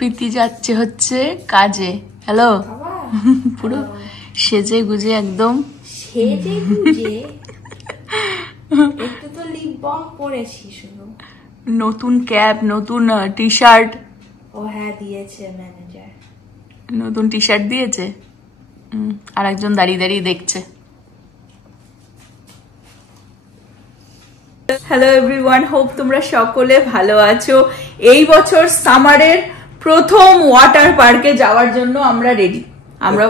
প্রীতি যাচ্ছে হচ্ছে কাজে। হ্যালো, পুরো সেজে গুজে একদম সেজে গুজে একটু তো লিপ বাম পরেছি শুধু। নতুন ক্যাপ, নতুন টি শার্ট। ও হ্যাঁ দিয়েছে ম্যানেজার, নতুন টি শার্ট দিয়েছে। আর একজন দাঁড়িয়ে দাঁড়িয়ে দেখছে। হ্যালো এভরিওয়ান, হোপ তোমরা সকলে ভালো আছো। এই বছর সামারের প্রথম ওয়াটার পার্কে যাওয়ার জন্য আমরা রেডি। আমরা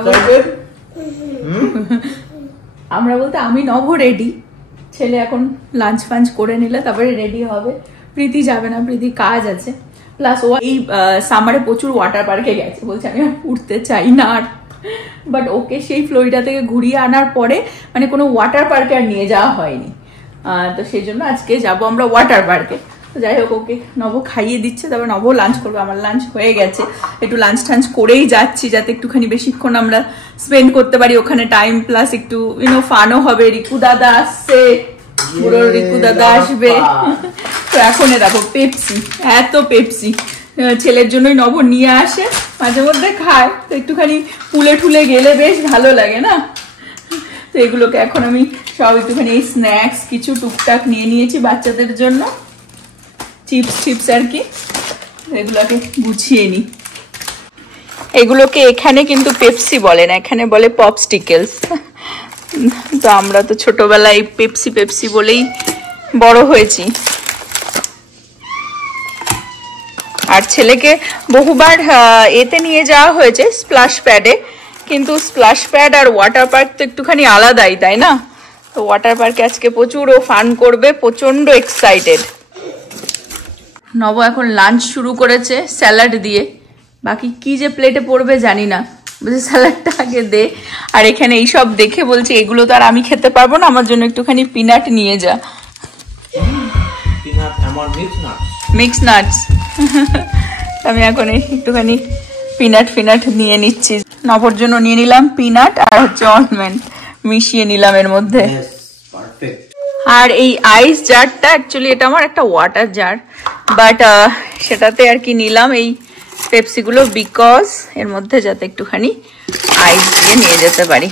বলতে আমি নভ রেডি। ছেলে এখন লাঞ্চ ফাঞ্চ করে নিলে তারপরে রেডি হবে। প্রীতি যাবে না, প্রীতি কাজ আছে। প্লাস ও এই সামারে প্রচুর ওয়াটার পার্কে গেছে, বলছে আমি আর উঠতে চাই না আর। বাট ওকে সেই ফ্লোরিডা থেকে ঘুরিয়ে আনার পরে মানে কোনো ওয়াটার পার্কে আর নিয়ে যাওয়া হয়নি। তো সেই জন্য আজকে যাবো আমরা ওয়াটার পার্কে। তো যাই হোক, ওকে নব খাইয়ে দিচ্ছে, তারপর নব লাঞ্চ করবো। আমার লাঞ্চ হয়ে গেছে, একটু লাঞ্চ টাঞ্চ করেই যাচ্ছি যাতে একটুখানি বেশিক্ষণ আমরা স্পেন্ড করতে পারি ওখানে টাইম, প্লাস একটু ফানও হবে। রিকু দাদা আসছে, পুরো রিকু দাদা আসবে। তো এখন দেখো পেপসি, এত পেপসি ছেলের জন্যই নব নিয়ে আসে, মাঝে মধ্যে খায়। তো একটুখানি পুলে ঠুলে গেলে বেশ ভালো লাগে না। তো এগুলোকে এখন আমি সব একটুখানি এই স্ন্যাক্স কিছু টুকটাক নিয়ে নিয়েছি বাচ্চাদের জন্য, চিপস আর কি, এগুলোকে গুছিয়ে নি। এগুলোকে এখানে কিন্তু পেপসি বলে না, এখানে বলে পপস্টিকেলস। তো আমরা তো ছোটবেলায় পেপসি বলেই বড় হয়েছি। আর ছেলেকে বহুবার এতে নিয়ে যাওয়া হয়েছে, স্প্লাশ প্যাডে, কিন্তু স্প্লাশ প্যাড আর ওয়াটার পার্ক তো একটুখানি আলাদাই, তাই না? তো ওয়াটার পার্কে আজকে প্রচুর ও ফান করবে, প্রচন্ড এক্সাইটেড। নব এখন লাঞ্চ শুরু করেছে স্যালাড দিয়ে। বাকি কি যে প্লেটে পড়বে জানি না, বলছে স্যালাডটা আগে দে। আর এখানে এইসব দেখে বলছে এগুলো তো আর আমি খেতে পারবো না, আমার জন্য একটুখানি পিনাট নিয়ে যা। Mix nuts. আমি এখন একটুখানি পিনাট নিয়ে নিচ্ছি। নবর জন্য নিয়ে নিলাম পিনাট আর হচ্ছে অলমন্ড, মিশিয়ে নিলাম এর মধ্যে। আর এই আইস জারটা অ্যাকচুয়ালি এটা আমার একটা ওয়াটার জার, বাট সেটাতে আর কি নিলাম এই পেপসি গুলো, বিকজ এর মধ্যে যাতে একটুখানি আইস দিয়ে নিয়ে যেতে পারি।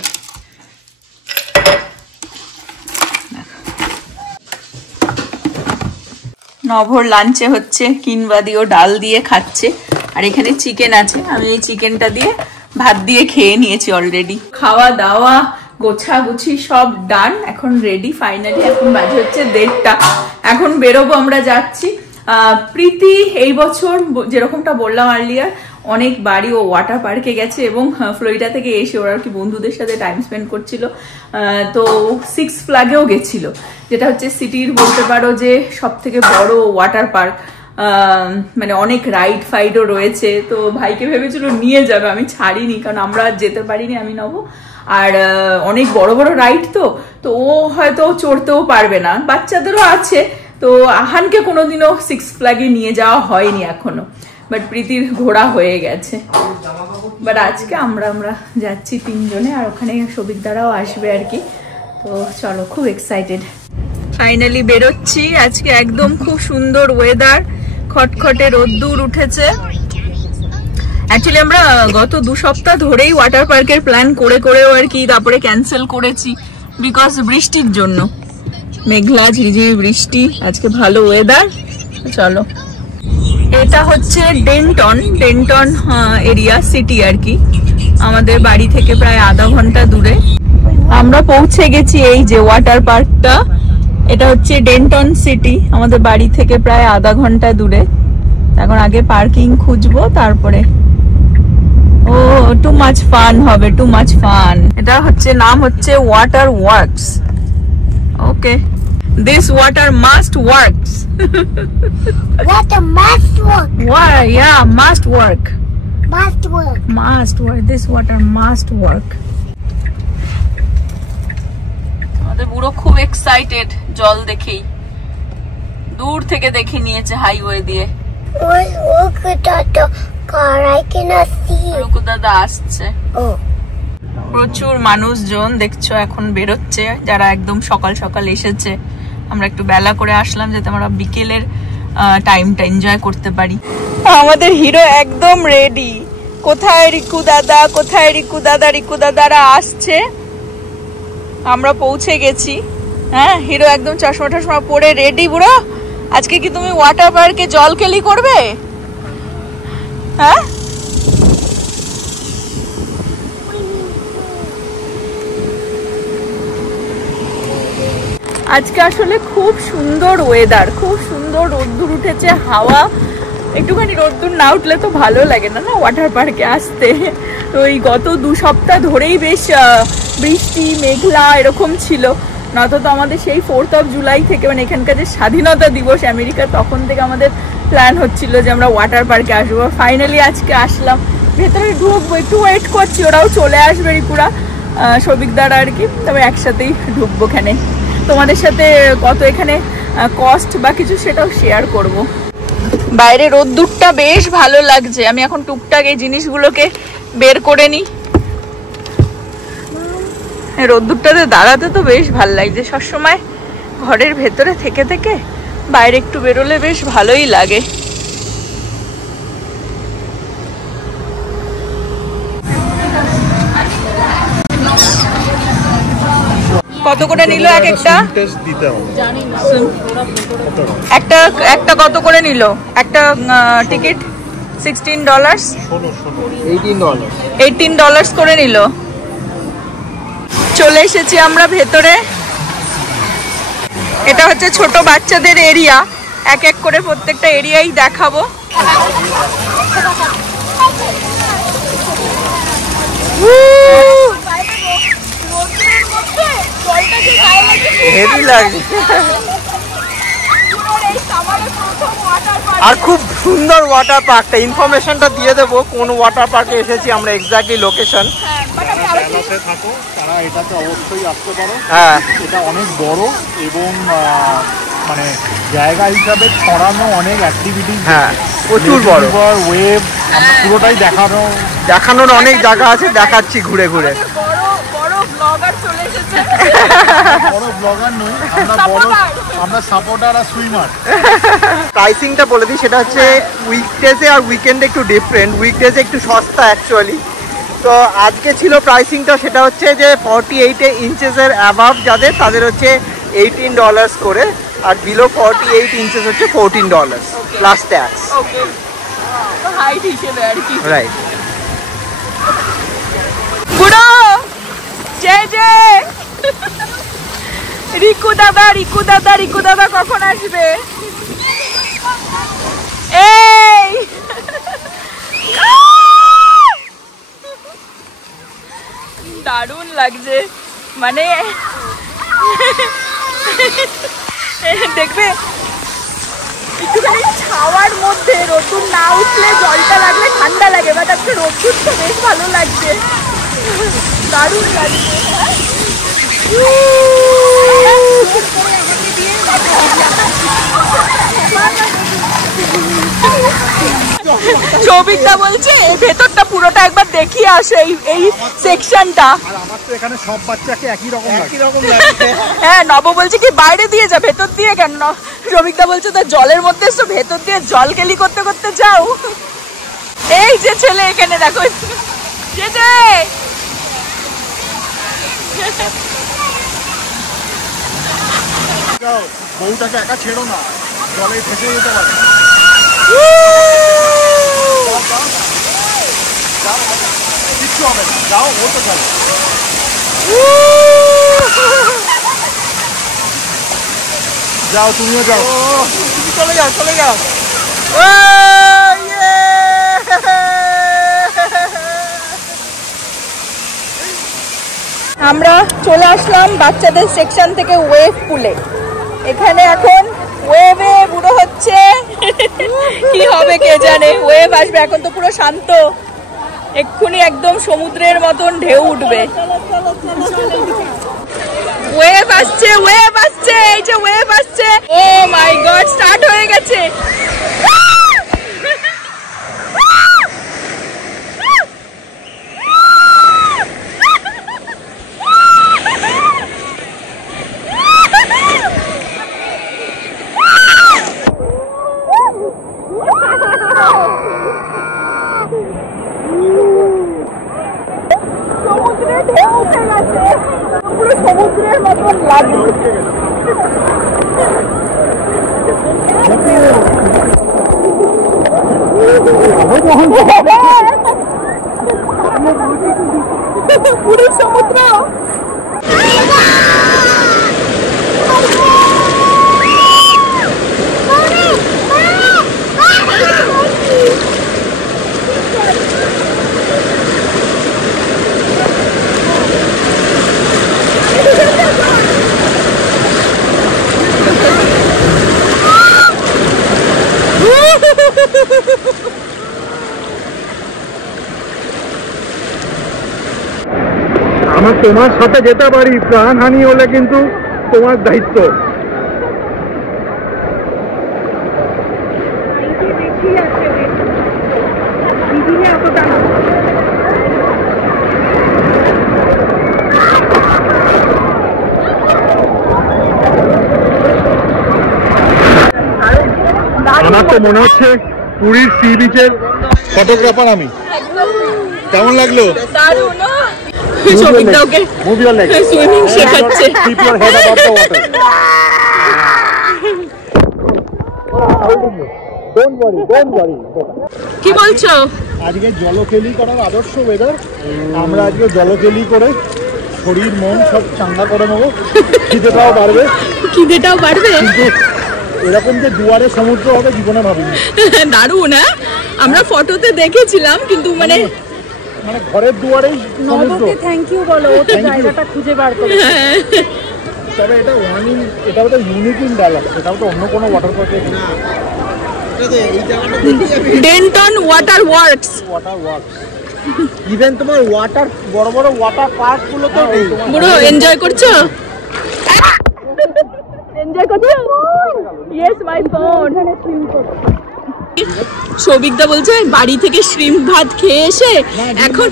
নভর লাঞ্চে হচ্ছে কিনবা দিয়ে ডাল দিয়ে খাচ্ছে, আর এখানে চিকেন আছে। আমি এই চিকেনটা দিয়ে ভাত দিয়ে খেয়ে নিয়েছি অলরেডি। খাওয়া দাওয়া গোছাগুছি সব ডান, এখন রেডি ফাইনালি। এখন বাজে হচ্ছে 1:30। এখন বেরোবো, আমরা যাচ্ছি। প্রীতি এই বছর যেরকমটা বললাম আর্লিয়ার, অনেক বাড়ি ও ওয়াটার পার্কে গেছে এবং ফ্লোরিডা থেকে এসে ওরা আর কি বন্ধুদের সাথে টাইম স্পেন্ড করছিল। তো সিক্স ফ্ল্যাগেও গেছিল, যেটা হচ্ছে সিটির বলতে পারো যে সব থেকে বড় ওয়াটার পার্ক। মানে অনেক রাইড ফাইডও রয়েছে। তো ভাইকে ভেবেছিল নিয়ে যাবে, আমি ছাড়িনি, কারণ আমরা যেতে পারিনি, আমি নব। আর অনেক বড় বড় রাইড, তো ও হয়তো চড়তেও পারবে না, বাচ্চাদেরও আছে। তো আহানকে কোনোদিনও সিক্স ফ্ল্যাগে নিয়ে যাওয়া হয়নি এখনো, বাট প্রীতির ঘোরা হয়ে গেছে। বাট আজকে আমরা যাচ্ছি 3 জনে, আর ওখানে সবিক দ্বারাও আসবে আর কি। তো চলো, খুব এক্সাইটেড। ফাইনালি বেরোচ্ছি। আজকে একদম খুব সুন্দর ওয়েদার, খটখটে রোদ্দুর উঠেছে। অ্যাকচুয়ালি আমরা গত 2 সপ্তাহ ধরেই ওয়াটার পার্কের প্ল্যান করেও আর কি তারপরে ক্যান্সেল করেছি, বিকজ বৃষ্টির জন্য। মেঘলা ঝিঝির বৃষ্টি, আজকে ভালো ওয়েদার। চলো, এটা হচ্ছে ডেন্টন এরিয়া, সিটি আর কি, আমাদের বাড়ি থেকে প্রায় আধা ঘন্টা দূরে। আমরা পৌঁছে গেছি এই যে ওয়াটার পার্কটা, এটা হচ্ছে ডেন্টন সিটি, আমাদের বাড়ি থেকে প্রায় আধা ঘন্টা দূরে। এখন আগে পার্কিং খুঁজবো, তারপরে ও টু মাচ ফান হবে, টু মাচ ফান। এটা হচ্ছে নাম হচ্ছে water works. Okay, this water must works. Water must work. Why? Yeah, must work. Must work. Must work. This water must work. আমাদের বুড়ো খুব এক্সাইটেড জল দেখেই, দূর থেকে দেখে নিয়েছে হাইওয়ে দিয়ে। Look at that car, I cannot see. রুকু দাদা আসছে। Oh. প্রচুর মানুষজন দেখছো এখন বেরোচ্ছে, যারা একদম সকাল সকাল এসেছে। আমরা একটু বেলা করে আসলাম যাতে আমরা বিকেলের টাইমটা এনজয় করতে পারি। আমাদের হিরো একদম রেডি। কোথায় রিকু দাদা, কোথায় রিকু দাদা? রিকু দাদারা আসছে, আমরা পৌঁছে গেছি। হ্যাঁ, হিরো একদম চশমা টশমা পরে রেডি। বুড়ো, আজকে কি তুমি ওয়াটার পার্কে জল কেলি করবে? হ্যাঁ, আজকে আসলে খুব সুন্দর ওয়েদার, খুব সুন্দর রোদ্দুর উঠেছে, হাওয়া। একটুখানি রোদ্দুর না উঠলে তো ভালো লাগে না না ওয়াটার পার্কে আসতে। তো এই গত 2 সপ্তাহ ধরেই বেশ বৃষ্টি মেঘলা এরকম ছিল। নয়তো তো আমাদের সেই 4th of July থেকে, মানে এখানকার যে স্বাধীনতা দিবস আমেরিকা, তখন থেকে আমাদের প্ল্যান হচ্ছিল যে আমরা ওয়াটার পার্কে আসবো। ফাইনালি আজকে আসলাম। ভেতরে ঢুকবো, একটু ওয়েট করছি, ওরাও চলে আসবে রিপুরা, সবিক দ্বারা আর কি। তবে একসাথেই ঢুকবো এখানে। তোমাদের সাথে কত এখানে কস্ট বা কিছু সেটাও শেয়ার করব। বাইরে রোদ্দুরটা বেশ ভালো লাগছে। আমি এখন টুকটাক এই জিনিসগুলোকে বের করে নিই। রোদ্দুরটাতে দাঁড়াতে তো বেশ ভালো লাগছে। সবসময় ঘরের ভেতরে থেকে থেকে বাইরে একটু বেরোলে বেশ ভালোই লাগে। কত করে নিল এক একটা? একটা একটা কত করে নিল একটা টিকিট? $16, $18 করে নিল। চলে এসেছি আমরা ভেতরে। এটা হচ্ছে ছোট বাচ্চাদের এরিয়া। এক এক করে প্রত্যেকটা এরিয়াই দেখাবো। হেভি লাগে আর খুব সুন্দর ওয়াটার পার্কটা। ইনফরমেশনটা দিয়ে দেবো কোন ওয়াটার পার্কে এসেছি আমরা, এক্স্যাক্টলি লোকেশন। থাকো তারা এটাতে অবশ্যই আসতে পারো। হ্যাঁ, এটা অনেক বড় এবং মানে জায়গা হিসাবে ছড়ানো অনেক অ্যাক্টিভিটি। হ্যাঁ, প্রচুর বড়। ওয়েব পুরোটাই দেখানোর অনেক জায়গা আছে, দেখাচ্ছি ঘুরে ঘুরে। বড় ব্লগার নই আমরা, সাপোর্টার আর সুইমার। প্রাইসিংটা বলে দিই, সেটা হচ্ছে উইকডেজে আর উইকেন্ডে একটু ডিফারেন্ট। উইকডেজে একটু সস্তা অ্যাকচুয়ালি। তো আজকে ছিল প্রাইসিংটা, সেটা হচ্ছে যে 48 ইঞ্চেসের অ্যাবাভ যাদের, তাদের হচ্ছে $18 করে, আর বিলো 48 ইঞ্চেস হচ্ছে $14 প্লাস ট্যাক্স। রাইট। বুড়ো জয় জয় রিকু দাদা, রিকু দাদা, রিকু দাদা কখন আসবে? এই দারুণ লাগছে, মানে দেখবে একটুখানি ছাওয়ার মধ্যে, রোদ্দুর না উঠলে জলটা লাগলে ঠান্ডা লাগে, বাট আজকে রোদ্দুরটা বেশ ভালো লাগছে, দারুণ লাগছে। সৌভিকদা বলছে ভেতরটা পুরোটা একবার দেখিয়ে আসে, এই সেকশনটা। আমার তো এখানে সব বাচ্চাকে একই রকম লাগে। হ্যাঁ, নব বলছে কি বাইরে দিয়ে যা, ভেতর দিয়ে কেন? সৌভিকদা বলছে তো জলের মধ্যে এসো, ভেতর দিয়ে জল কেলি করতে করতে যাও। এই যে ছেলে এখানে দেখো, বউটাকে একা ছেড়ো না, জলে ফেসে যেতে পারে। কিচ্ছু হবে না, যাও, ও তো চলো। যাও, তুমিও যাও, চলে যাও, চলে যাও। আমরা চলে আসলাম বাচ্চাদের সেকশন থেকে ওয়েভ পুলে। এখানে এখন ওয়েভে বুড়ো হচ্ছে, কি হবে কে জানে। ওয়েভ আসবে, এখন তো পুরো শান্ত, এক্ষুনি একদম সমুদ্রের মতন ঢেউ উঠবে। ওয়েভ আসছে, ওয়েভ আসছে, এই যে ওয়েভ আসছে। ও মাই গড, স্টার্ট হয়ে গেছে। সমুদ্রের মতন লাগে। পুরো সমুদ্র। আমার তোমার সাথে যেতে পারি, প্রাণহানি হলে কিন্তু তোমার দায়িত্ব। আমার তো মনে হচ্ছে পুরীর সি বিচের ফটোগ্রাফার আমি। কেমন লাগলো? দারুণ। সৌভিকদা ওকে সুইমিং শেখাচ্ছে। কি বলছো? আজকে জলকেলি করার আদর্শ ওয়েদার। আমরা আজকে জলকেলি করে শরীর মন সব চাঙ্গা করে নেবো। খিদেটাও বাড়বে। কিন্তু এরকম যে দুয়ারে সমুদ্র হবে জীবনে ভাবিনি। দারুণ। হ্যাঁ, আমরা ফটোতে দেখেছিলাম, কিন্তু মানে ঘরের দুয়ারেই সমুদ্র। থ্যাংক ইউ বলো, ও তো জায়গাটা খুঁজে বার করে। তবে এটা এটা তো ইউনিক ইন ডায়ালগ। এটাও তো অন্য কোনো ওয়াটার পার্কে না। ডেন্টন ওয়াটার ওয়ার্কস। ইভেন তোমার ওয়াটার বড় বড় ওয়াটার পার্ক গুলো তো পুরো এনজয় করছো? এনজয় করছো? Yes my phone. সৌভিকদা বলছে বাড়ি থেকে শ্রিম ভাত খেয়ে এসে এখন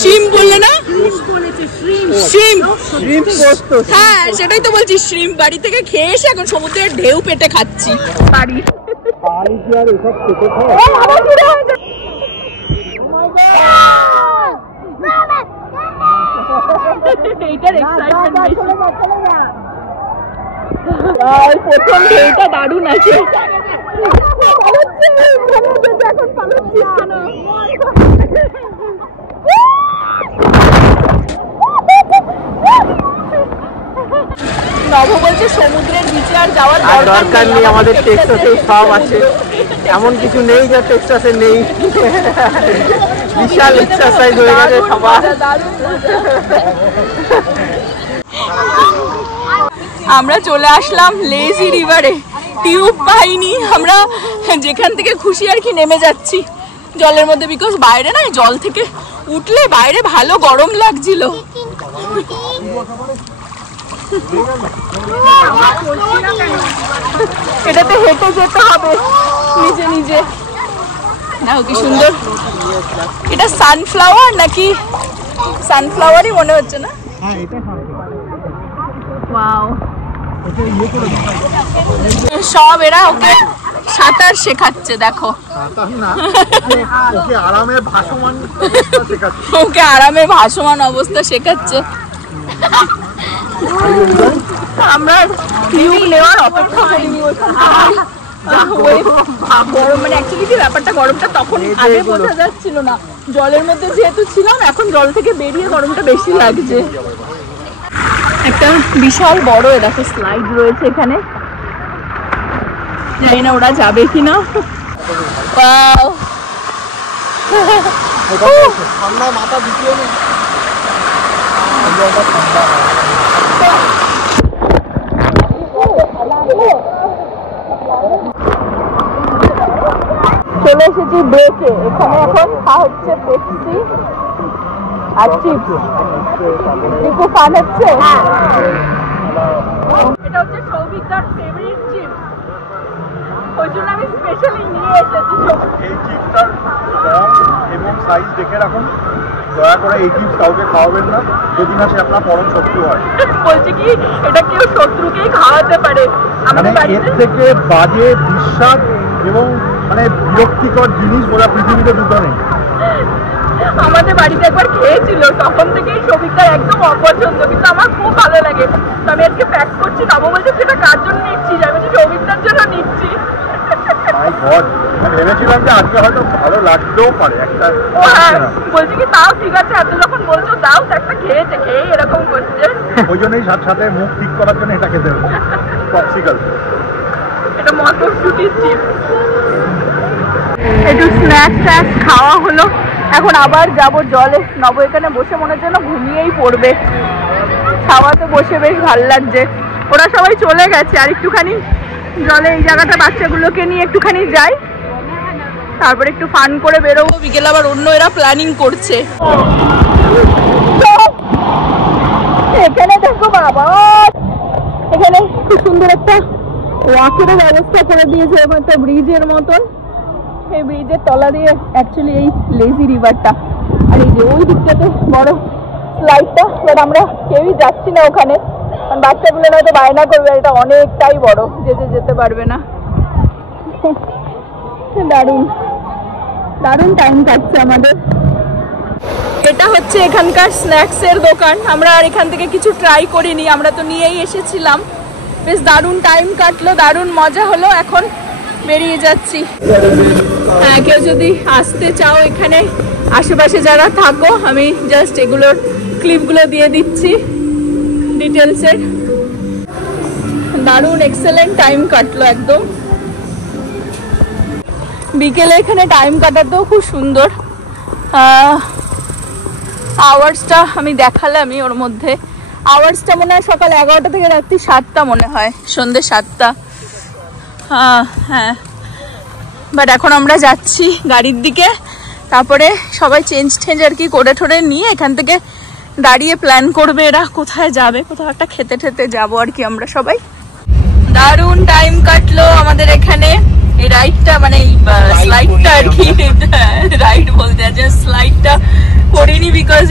শ্রিম বললে না? শ্রিম। হ্যাঁ, সেটাই তো বলছি। শ্রিম বাড়ি থেকে খেয়ে এসে এখন সমুদ্রের ঢেউ পেটে খাচ্ছি। বাড়ি এইটার এক্সাইটমেন্ট বেশি। প্রথম ঢেউটা দারুণ আছে। এখন পালাচ্ছিস কেন? নব বলছে সমুদ্রের বিচে আর যাওয়ার দরকার নেই, আমাদের টেক্সাসেই সব আছে। এমন কিছু নেই যা টেক্সাসে নেই। বিশাল এক্সারসাইজ হয়ে গেছে সবার। আমরা চলে আসলাম লেজি রিভারে। টিউব পাইনি, আমরা যেখান থেকে খুশি আর কি নেমে যাচ্ছি জলের মধ্যে। বিকজ বাইরে না, জল থেকে উঠলে বাইরে ভালো গরম লাগছিল। এটাতে হেঁটে যেতে হবে নিজে নিজে। না কি সুন্দর। এটা সানফ্লাওয়ার নাকি? সানফ্লাওয়ারই মনে হচ্ছে না? ওয়াও। সব এরা ওকে সাঁতার শেখাচ্ছে, দেখো। ওকে আরামে ভাসমান অবস্থা শেখাচ্ছে। আমরা টিউব নেওয়ার অপেক্ষা করিনি। গরম মানে অ্যাকচুয়ালি কি ব্যাপারটা, গরমটা তখন আগে বোঝা যাচ্ছিল না। জলের মধ্যে যেহেতু ছিলাম, এখন জল থেকে বেরিয়ে গরমটা বেশি লাগছে। একটা বিশাল বড় দেখো স্লাইড রয়েছে এখানে। জানি না ওরা যাবে কিনা। ঠান্ডায় মাথা ঢুকিয়ে নি। চলে এসেছি ব্রেকে। এখানে এখন খাওয়া হচ্ছে পেপসি আর চিপস। একটু ফান হচ্ছে। এটা হচ্ছে সৌভিকদার ফেভারিট চিপস, ওই জন্য আমি স্পেশালি নিয়ে এসেছি। এই চিপসটার দাম এবং সাইজ দেখে রাখুন। দয়া করে এই চিপস কাউকে খাওয়াবেন না, যদি না সে আপনার পরম শত্রু হয়। বলছে কি এটা কেউ শত্রুকেই খাওয়াতে পারে। মানে এর থেকে বাজে বিশ্বাস এবং মানে বিরক্তিকর জিনিস বলা পৃথিবীতে দুটো নেই। আমাদের বাড়িতে একবার খেয়েছিল, তখন থেকেই সবিতার একদম অপছন্দ, কিন্তু আমার খুব ভালো লাগে। তো আমি আজকে প্যাক করছি, বাবু বলছে সেটা কার জন্য নিচ্ছিস, আমি বলছি সবিতার জন্য নিচ্ছি। ভেবেছিলাম যে আজকে হয়তো ভালো লাগতেও পারে একটা। ও হ্যাঁ, বলছি কি তাও ঠিক আছে, এত যখন বলছো দাও, তো একটা খেয়েছে, খেয়ে এরকম করছে। ওই জন্যই সাথে মুখ ঠিক করার জন্য এটা খেতে হবে, পপসিকল। এটা মটরশুটির চিপস। একটু স্ন্যাক্স খাওয়া হলো, এখন আবার যাবো জলে। নব এখানে বসে মনে হচ্ছে না ঘুমিয়েই পড়বে, খাওয়াতে বসে বেশ ভাল লাগছে। ওরা সবাই চলে গেছে, আর একটুখানি জলে এই জায়গাটা বাচ্চাগুলোকে নিয়ে একটুখানি যাই, তারপরে একটু ফান করে বেরোবো। বিকেলে আবার অন্য এরা প্ল্যানিং করছে। এখানে দেখো বাবা, এখানে খুব সুন্দর একটা ওয়াকেরও ব্যবস্থা করে দিয়েছে, একটা ব্রিজের মতন। এই ব্রিজের তলা দিয়ে অ্যাকচুয়ালি এই লেজি রিভারটা, আর এই যে ওই দিকটাতে বড় স্লাইডটা, বাট আমরা কেউই যাচ্ছি না ওখানে, কারণ বাচ্চাগুলো হয়তো বায়না করবে, এটা অনেকটাই বড়, যেতে পারবে না। দারুণ দারুণ টাইম কাটছে আমাদের। এটা হচ্ছে এখানকার স্ন্যাক্সের দোকান। আমরা আর এখান থেকে কিছু ট্রাই করিনি, আমরা তো নিয়েই এসেছিলাম। বেশ দারুণ টাইম কাটলো, দারুণ মজা হলো। এখন বেরিয়ে যাচ্ছি। হ্যাঁ, কেউ যদি আসতে চাও এখানে আশেপাশে যারা থাকো, আমি জাস্ট এগুলোর ক্লিপগুলো দিয়ে দিচ্ছি ডিটেলসের। দারুণ এক্সেলেন্ট টাইম কাটলো একদম। বিকেলে এখানে টাইম কাটাতেও খুব সুন্দর। আওয়ার্সটা আমি দেখালামই, ওর মধ্যে আওয়ার্সটা মনে হয় সকাল 11টা থেকে রাত্রি 7টা, মনে হয় সন্ধ্যে 7টা। হ্যাঁ, বাট এখন আমরা যাচ্ছি গাড়ির দিকে, তারপরে সবাই চেঞ্জ আর কি করে ঠোরে নিয়ে এখান থেকে দাঁড়িয়ে প্ল্যান করবে এরা কোথায় যাবে, কোথাও একটা খেতে যাবো আর কি আমরা সবাই। দারুণ টাইম কাটলো আমাদের এখানে। এই রাইডটা মানে স্লাইডটা আর কি, রাইড বলতে আছে, স্লাইডটা করিনি বিকজ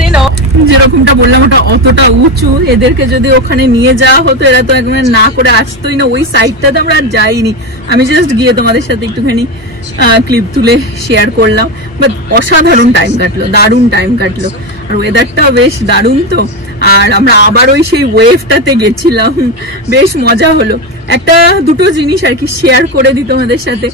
যেরকমটা বললাম ওটা অতটা উঁচু, এদেরকে যদি ওখানে নিয়ে যাওয়া হতো এরা তো একদম না করে আসতোই না। ওই সাইডটাতে আমরা আর যাইনি, আমি জাস্ট গিয়ে তোমাদের সাথে একটুখানি ক্লিপ তুলে শেয়ার করলাম। বাট অসাধারণ টাইম কাটলো, দারুণ টাইম কাটলো, আর ওয়েদারটাও বেশ দারুণ। তো আর আমরা আবার ওই সেই ওয়েভটাতে গেছিলাম, বেশ মজা হলো। একটা দুটো জিনিস আর কি শেয়ার করে দিই তোমাদের সাথে।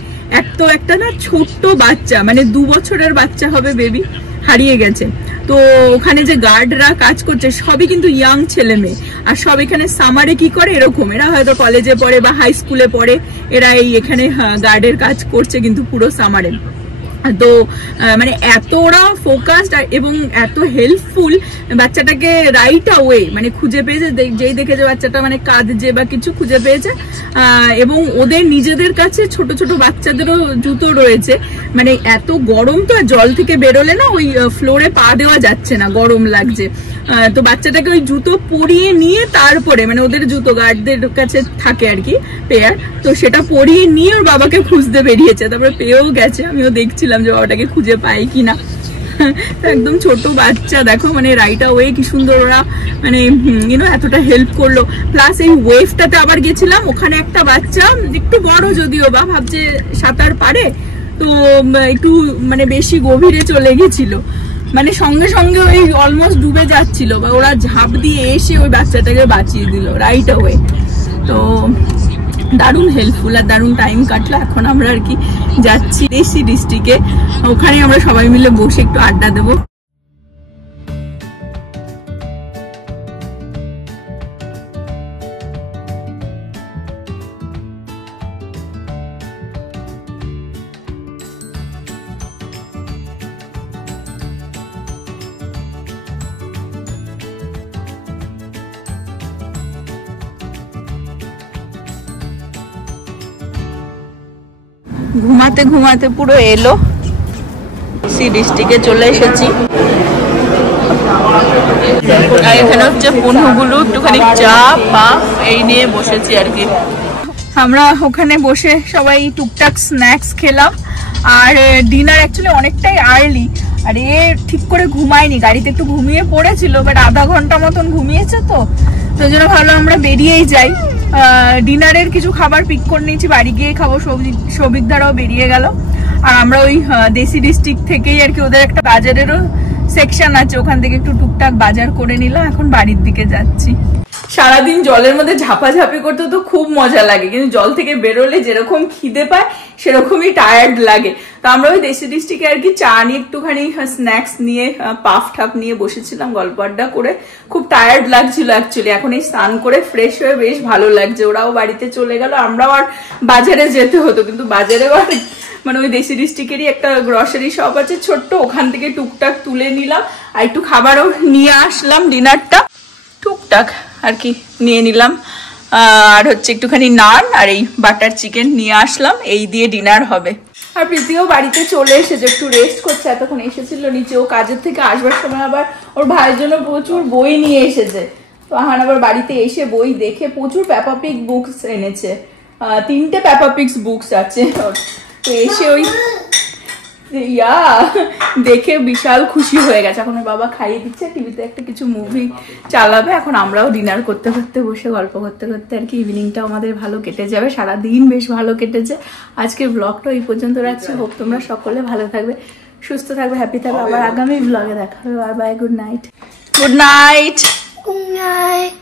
একটা না ছোট্ট বাচ্চা, মানে 2 বছরের বাচ্চা হবে, বেবি হারিয়ে গেছে। তো ওখানে যে গার্ডরা কাজ করছে সবই কিন্তু ইয়াং ছেলে মেয়ে, আর সব এখানে সামারে কি করে এরকম, এরা হয়তো কলেজে পড়ে বা হাই স্কুলে পড়ে, এরা এই এখানে গার্ডের কাজ করছে কিন্তু পুরো সামারে। তো মানে এত ওরা ফোকাসড এবং এত হেল্পফুল, বাচ্চাটাকে রাইট আওয়ে মানে খুঁজে পেয়েছে, যেই দেখেছে বাচ্চাটা মানে কাঁদছে বা কিছু খুঁজে পেয়েছে। এবং ওদের নিজেদের কাছে ছোট ছোট বাচ্চাদেরও জুতো রয়েছে, মানে এত গরম তো জল থেকে বেরোলে না ওই ফ্লোরে পা দেওয়া যাচ্ছে না, গরম লাগছে। তো বাচ্চাটাকে ওই জুতো পরিয়ে নিয়ে তারপরে মানে ওদের জুতো গার্ডদের কাছে থাকে আর কি পেয়ার, তো সেটা পরিয়ে নিয়ে ওর বাবাকে খুঁজতে বেরিয়েছে, তারপরে পেয়েও গেছে। আমিও দেখছিলাম যে বাবাটাকে খুঁজে পাই কিনা। একদম ছোট বাচ্চা দেখো, মানে রাইট আওয়ে কি সুন্দর ওরা মানে এতটা হেল্প করলো। প্লাস এই ওয়েভটাতে আবার গেছিলাম, ওখানে একটা বাচ্চা একটু বড় যদিও বা ভাবছে সাঁতার পারে, তো একটু মানে বেশি গভীরে চলে গেছিল, মানে সঙ্গে সঙ্গে ওই অলমোস্ট ডুবে যাচ্ছিল, বা ওরা ঝাঁপ দিয়ে এসে ওই বাচ্চাটাকে বাঁচিয়ে দিল রাইট আওয়ে। তো দারুণ হেল্পফুল আর দারুণ টাইম কাটলো। এখন আমরা আর কি যাচ্ছি দেশি ডিস্ট্রিক্টে, ওখানে আমরা সবাই মিলে বসে একটু আড্ডা দেবো। ঘুমাতে ঘুমাতে পুরো এলো, সি ডিস্ট্রিক্টে চলে এসেছি। আর এখানে হচ্ছে পনুগুলো একটুখানি চা পা এই নিয়ে বসেছি আর কি। আমরা ওখানে বসে সবাই টুকটাক স্ন্যাক্স খেলাম, আর ডিনার অ্যাকচুয়ালি অনেকটাই আর্লি, আর এ ঠিক করে ঘুমায়নি, গাড়িতে একটু ঘুমিয়ে পড়েছিল, বাট আধা ঘন্টা মতন ঘুমিয়েছে। তো ওই জন্য ভাবলাম আমরা বেরিয়েই যাই। ডিনারের কিছু খাবার পিক করে নিয়েছি, বাড়ি গিয়ে খাবো। সৌভিক ধারাও বেরিয়ে গেল, আর আমরা ওই দেশি ডিস্ট্রিক্ট থেকেই আর কি ওদের একটা বাজারেরও সেকশন আছে, ওখান থেকে একটু টুকটাক বাজার করে নিলাম, এখন বাড়ির দিকে যাচ্ছি। সারাদিন জলের মধ্যে ঝাপাঝাপি করতে তো খুব মজা লাগে, কিন্তু জল থেকে বেরোলে যেরকম খিদে পায় সেরকমই টায়ার্ড লাগে। তো আমরা ওই দেশি ডিস্ট্রিক্টে আর কি চা নিয়ে একটুখানি স্ন্যাক্স নিয়ে পাফ ঠাপ নিয়ে বসেছিলাম, গল্প আড্ডা করে। খুব টায়ার্ড লাগছিল অ্যাকচুয়ালি। এখন এই স্নান করে ফ্রেশ হয়ে বেশ ভালো লাগছে। ওরাও বাড়িতে চলে গেল, আমরাও আর বাজারে যেতে হতো, কিন্তু বাজারে মানে ওই দেশি ডিস্ট্রিক্টেরই একটা গ্রসারি শপ আছে ছোট্ট, ওখান থেকে টুকটাক তুলে নিলাম আর একটু খাবারও নিয়ে আসলাম, ডিনারটা টুকটাক আর কি নিয়ে নিলাম। আর হচ্ছে একটুখানি নান আর এই বাটার চিকেন নিয়ে আসলাম, এই দিয়ে ডিনার হবে। আর প্রীতিও বাড়িতে চলে এসেছে, একটু রেস্ট করছে, এতক্ষণ এসেছিল নিচে। ও কাজের থেকে আসবার সময় আবার ওর ভাইয়ের জন্য প্রচুর বই নিয়ে এসেছে। তো আহান আবার বাড়িতে এসে বই দেখে প্রচুর পেপা পিগ বুকস এনেছে, 3টে পেপা পিগস বুকস আছে। তো এসে ওই দেখে বিশাল খুশি হয়ে গেছে। এখন ওর বাবা খাইয়ে দিচ্ছে, টিভিতে একটা কিছু মুভি চালাবে। এখন আমরাও ডিনার করতে করতে বসে গল্প করতে করতে আর কি ইভিনিংটা আমাদের ভালো কেটে যাবে। সারাদিন বেশ ভালো কেটেছে। আজকের ব্লগটা এই পর্যন্ত রাখছি। হোপ তোমরা সকলে ভালো থাকবে, সুস্থ থাকবে, হ্যাপি থাকবে। আবার আগামী ব্লগে দেখা হবে। Bye bye, good night. Good night. Good night.